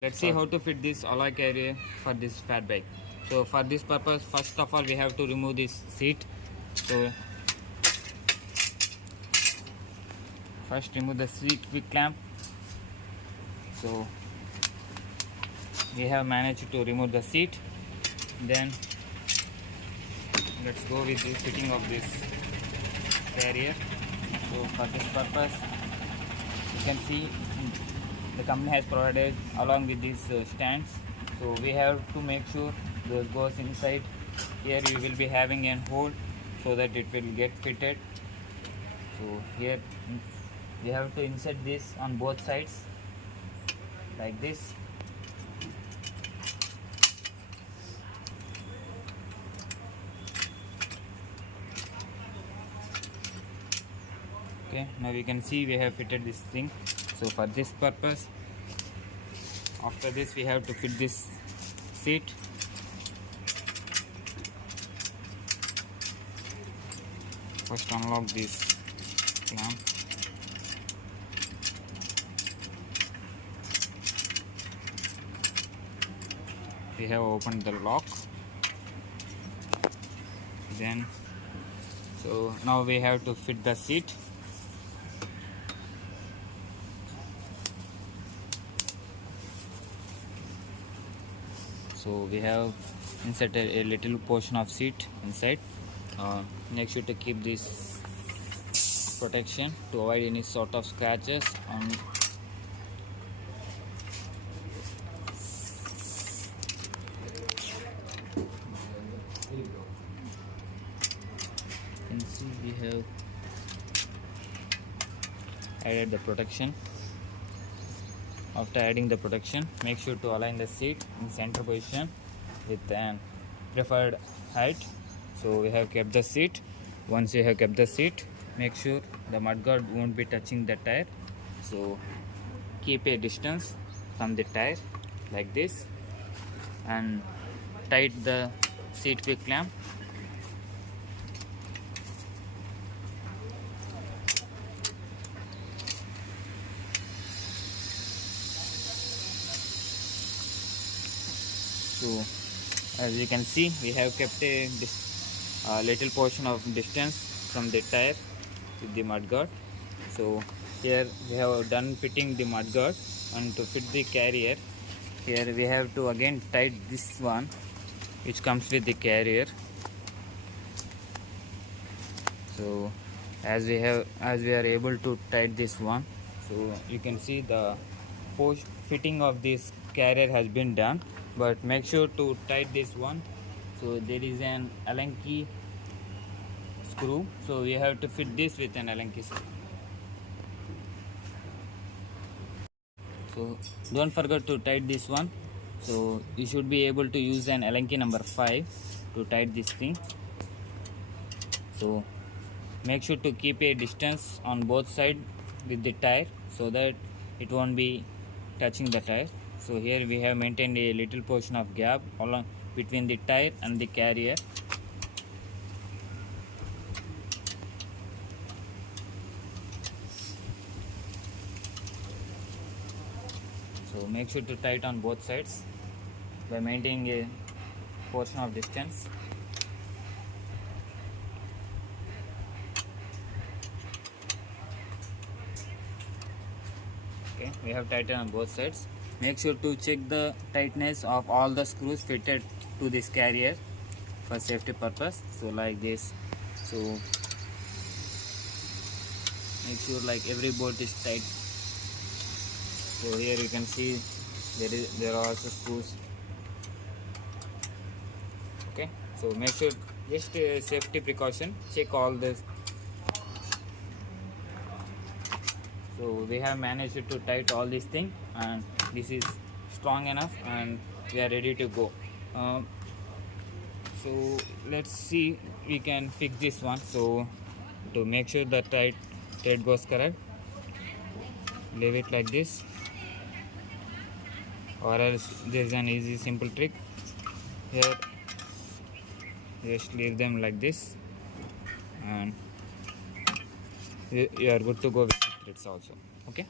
Let's see how to fit this alloy carrier for this fat bike. So for this purpose, first of all we have to remove this seat. So first remove the seat quick clamp. So we have managed to remove the seat. Then let's go with the fitting of this carrier. So for this purpose, you can see the company has provided along with these stands. So we have to make sure those goes inside. Here we will be having a hole so that it will get fitted. So here we have to insert this on both sides like this. Okay, now you can see we have fitted this thing. So for this purpose, after this we have to fit this seat. First unlock this clamp. We have opened the lock. Then so now we have to fit the seat. So we have inserted a little portion of seat inside. Make sure to keep this protection to avoid any sort of scratches on. You can see we have added the protection. After adding the protection, make sure to align the seat in center position with an preferred height. So we have kept the seat. Once you have kept the seat, make sure the mudguard won't be touching the tire. So keep a distance from the tire like this and tight the seat quick clamp. So as you can see, we have kept a little portion of distance from the tire with the mudguard. So here we have done fitting the mudguard, and to fit the carrier, here we have to again tight this one which comes with the carrier. So as we are able to tight this one, so you can see the fitting of this carrier has been done. But make sure to tight this one. So there is an Allen key screw, so we have to fit this with an Allen key screw. So don't forget to tight this one. So you should be able to use an Allen key number 5 to tight this thing. So make sure to keep a distance on both sides with the tire so that it won't be touching the tire. So here we have maintained a little portion of gap along between the tire and the carrier. So make sure to tight on both sides by maintaining a portion of distance. Okay, we have tightened on both sides. Make sure to check the tightness of all the screws fitted to this carrier for safety purpose. So like this. So make sure like every bolt is tight. So here you can see there are also screws. Okay, so make sure just a safety precaution, check all this. So we have managed to tight all these things, and this is strong enough and we are ready to go. So let's see, we can fix this one. So to make sure the tight goes correct, leave it like this, or else there is an easy simple trick. Here just leave them like this and you are good to go with threads also. Okay.